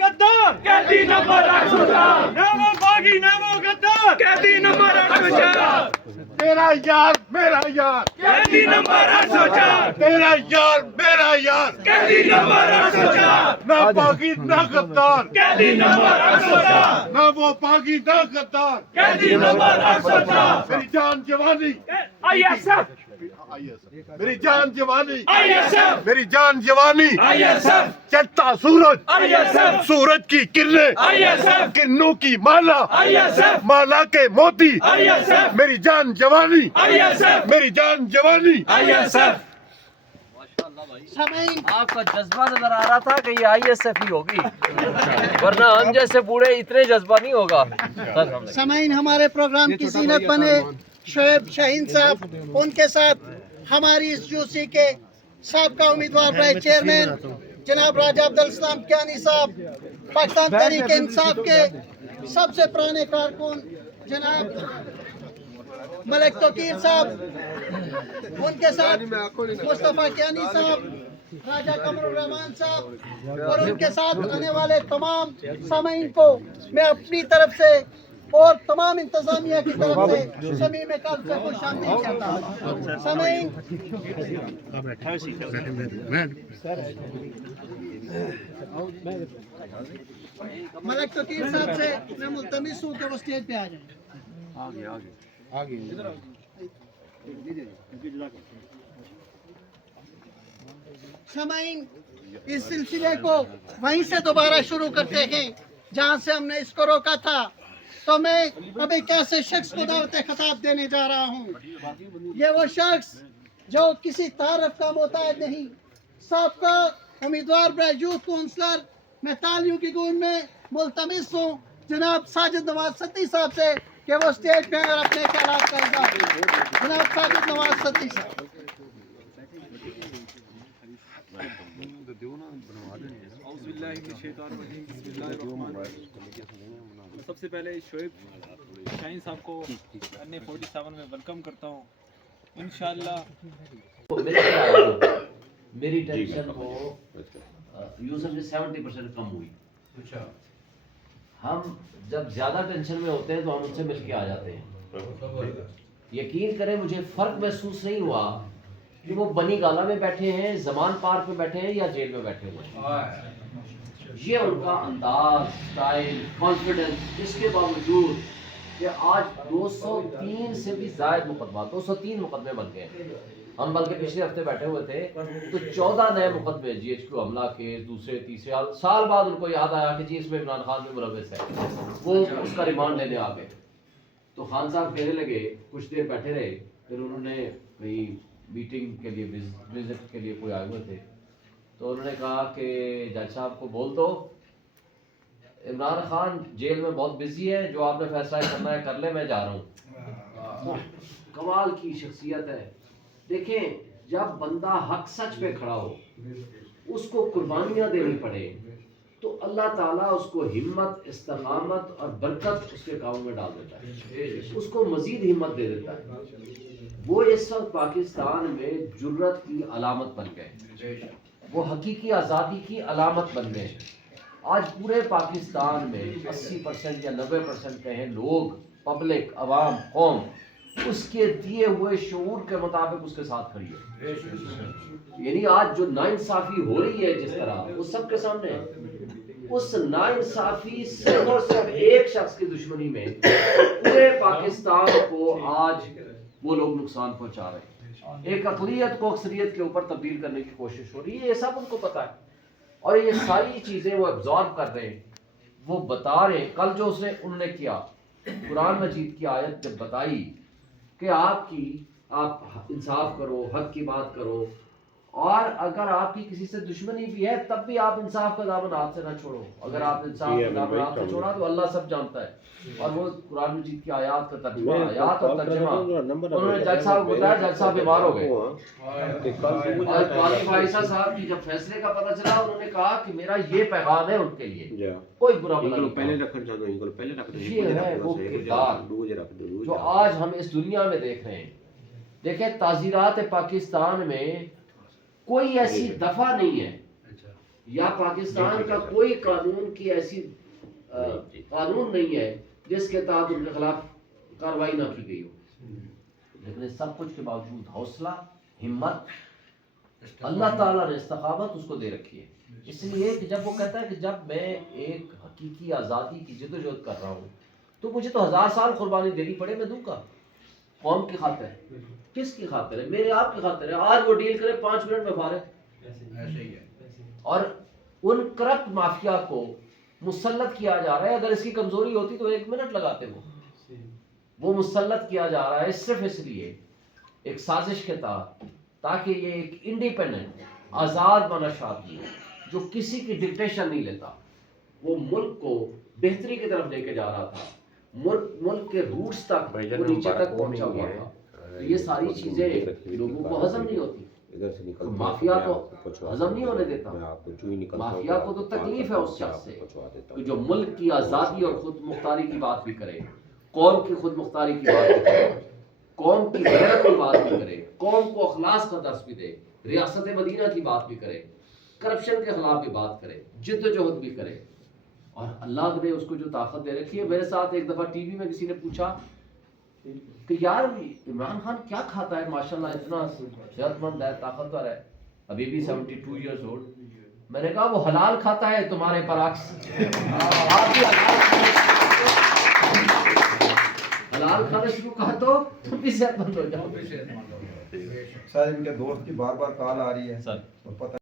غدار قیدی نمبر 804 نامو باغی نامو غدار قیدی نمبر 804 تیرا یار میرا یار قیدی نمبر 804 تیرا یار میرا یار قیدی نمبر 804 نہ باغی نہ غدار قیدی نمبر 804 نہ وہ باغی نہ غدار قیدی نمبر 804 میری جان جوانی آئی ایس ایف میری جان جوانی آئی ایس ایف میری جان جوانی آئی ایس ایف چلتا سورج آئی ایس ایف سورج کی کرنیں آئی ایس ایف کرنوں کی مالا آئی ایس ایف مالا کے موتی آئی ایس ایف میری جان جوانی آئی ایس ایف میری جان جوانی آئی ایس ایف آپ کا جذبہ نظر آ رہا تھا کہ یہ آئی ایس ایف ہی ہوگی، ورنہ ہم جیسے بوڑھے اتنے جذبہ نہیں ہوگا۔ سامعین، ہمارے پروگرام کی زینت بنے شعیب شاہین صاحب، ان کے ساتھ ہماری اس جوسی کے سابقہ امیدوار برائے چیئرمین جناب راجہ عبدالسلام کیانی صاحب، پاکستان تحریک انصاف کے سب سے پرانے کارکن جناب ملک توقیر صاحب، ان کے ساتھ مصطفیٰ کیانی صاحب، راجہ قمر الرحمان صاحب، اور ان کے ساتھ آنے والے تمام سامعین کو میں اپنی طرف سے اور تمام انتظامیہ کی طرف سے صمیم قلب سے خوش آمدید کہتا ہوں۔ سامعین، ملک توقیر صاحب سے میں ملتمس ہوں کہ وہ اسٹیج پہ آ جائیں۔ سامعین، اس سلسلے کو وہیں سے دوبارہ شروع کرتے ہیں جہاں سے ہم نے اس کو روکا تھا۔ تو میں اب ایک ایسے شخص کو دعوت خطاب دینے جا رہا ہوں، یہ وہ شخص جو کسی تعارف کا محتاج نہیں، سابقہ امیدوار برائے یوتھ کونسلر، میں تالیوں کی گونج میں ملتمس ہوں جناب ساجد نواز ستی صاحب سے کہ وہ اسٹیج پہ اور اپنے خیالات کا اظہار کریں۔ جناب ساجد نواز ستی صاحب۔ اعوذ باللہ من الشیطان الرجیم، بسم اللہ الرحمن الرحیم۔ سب سے پہلے شعیب شاہین صاحب کو این اے 47 میں ویلکم کرتا ہوں انشاءاللہ۔ میری ٹینشن کو یوسف سے 70% کم ہوئی۔ ہم جب زیادہ ٹینشن میں ہوتے ہیں تو ہم ان سے مل کے آ جاتے ہیں۔ یقین کریں مجھے فرق محسوس نہیں ہوا کہ وہ بنی گالا میں بیٹھے ہیں، زمان پارک میں بیٹھے ہیں یا جیل میں بیٹھے ہوئے ہیں۔ یہ ان کا انداز، سٹائل، کانفیڈنس، اس کے باوجود کہ آج 203 سے بھی زائد مقدمات، 203 مقدمے بن گئے ہیں۔ ہم بلکہ پچھلے ہفتے بیٹھے ہوئے تھے تو 14 نئے مقدمے جی ایچ کیو حملہ کے دوسرے تیسرے سال بعد ان کو یاد آیا کہ جی اس میں عمران خان بھی ملوث ہے، وہ اس کا ریمانڈ لینے آ گئے۔ تو خان صاحب کہنے لگے، کچھ دیر بیٹھے رہے، پھر انہوں نے کہیں میٹنگ کے لیے وزٹ کے لیے کوئی آئے ہوئے تھے، تو انہوں نے کہا کہ جج صاحب کو بول دو عمران خان جیل میں بہت بزی ہے، جو آپ نے فیصلہ کرنا ہے کر لیں، میں جا رہا ہوں۔ کمال کی شخصیت ہے۔ دیکھیں جب بندہ حق سچ پہ کھڑا ہو، اس کو قربانیاں دینی پڑے، تو اللہ تعالیٰ اس کو ہمت، استقامت اور برکت اس کے کاموں میں ڈال دیتا ہے، اس کو مزید ہمت دے دیتا ہے۔ وہ اس وقت پاکستان میں جرت کی علامت بن گئے، وہ حقیقی آزادی کی علامت بن گئے۔ آج پورے پاکستان میں 80% یا 90% کہیں لوگ، پبلک، عوام، قوم اس کے دیے ہوئے شعور کے مطابق اس کے ساتھ کھڑی ہے۔ یعنی آج جو ناانصافی ہو رہی ہے جس طرح، وہ سب کے سامنے ہے۔ اس ناانصافی صرف اور صرف ایک شخص کی دشمنی میں پورے پاکستان کو آج وہ لوگ نقصان پہنچا رہے ہیں۔ ایک اقلیت کو اکثریت کے اوپر تبدیل کرنے کی کوشش ہو رہی ہے، یہ سب ان کو پتا ہے، اور یہ ساری چیزیں وہ ابزارب کر رہے ہیں، وہ بتا رہے ہیں۔ کل جو انہوں نے کیا، قرآن مجید کی آیت جب بتائی کہ آپ انصاف کرو، حق کی بات کرو، اور اگر آپ کی کسی سے دشمنی بھی ہے تب بھی آپ انصاف کا دامن ہاتھ سے نہ چھوڑو۔ اگر آپ انصاف کا دامن ہاتھ سے چھوڑا تو اللہ سب جانتا ہے۔ اور وہ قرآن مجید کی آیات کا ترجمہ، آیات اور ترجمہ انہوں نے جج صاحب کو بتایا، جج صاحب بیمار ہو گئے۔ اور قاضی فائزہ صاحب کی جب فیصلے کا پتہ چلا، انہوں نے کہا کہ میرا یہ پیغام ہے ان کے لیے، کوئی برا بھلا نہیں۔ یہ ہے وہ کردار جو آج ہم اس دنیا میں دیکھ رہے ہیں۔ دیکھیں تعزیرات پاکستان میں کوئی ایسی دفعہ نہیں ہے یا پاکستان کا کوئی قانون کی ایسی قانون نہیں ہے جس کے تحت ان کے خلاف کارروائی نہ کی گئی ہو، لیکن سب کچھ کے باوجود حوصلہ، ہمت اللہ تعالیٰ نے استقامت اس کو دے رکھی ہے. اس لیے کہ جب وہ کہتا ہے کہ جب میں ایک حقیقی آزادی کی جدوجہد کر رہا ہوں تو مجھے تو 1000 سال قربانی دینی پڑے، میں دوں گا. قوم کی خاطر ہے، کس کی خاطر ہے؟ میرے آپ کی خاطر ہے. آج وہ ڈیل کرے 5 منٹ میں فارغ. اور ان کرپٹ مافیا کو مسلط کیا جا رہا ہے. اگر اس کی کمزوری ہوتی تو 1 منٹ لگاتے. وہ مسلط کیا جا رہا ہے صرف اس لیے ایک سازش کے تحت تاکہ یہ ایک انڈیپینڈنٹ آزاد منشیات جو کسی کی ڈکٹیشن نہیں لیتا، وہ ملک کو بہتری کی طرف لے کے جا رہا تھا. ملک کے روٹس تک وہ نیچے تک پہنچا ہوا تھا. یہ ساری چیزیں لوگوں کو ہضم نہیں ہوتی. مافیا تو ہضم نہیں ہونے دیتا. مافیا کو تو تکلیف ہے اس شخص سے کہ جو ملک کی آزادی اور خود مختاری کی بات بھی کرے، قوم کی خود مختاری کی بات بھی کرے، قوم کی غیرت کی بات بھی کرے، قوم کو اخلاص کا درس بھی دے، ریاست مدینہ کی بات بھی کرے، کرپشن کے خلاف بھی بات کرے، جد و جہد بھی کرے. اور اللہ نے اس کو جو طاقت دے رکھی ہے. میرے ساتھ ایک دفعہ ٹی وی میں کسی نے پوچھا کہ یار عمران خان کیا کھاتا ہے، ماشاءاللہ اتنا صحت مند ہے، طاقتور ہے، ابھی بھی 72 ایئرز اولڈ. میں نے کہا وہ حلال کھاتا ہے تمہارے برعکس. آپ بھی حلال کھانا شروع کر دو تم بھی صحت مند ہو جاؤ. سر ان کے دوست کی بار بار کال آ رہی ہے.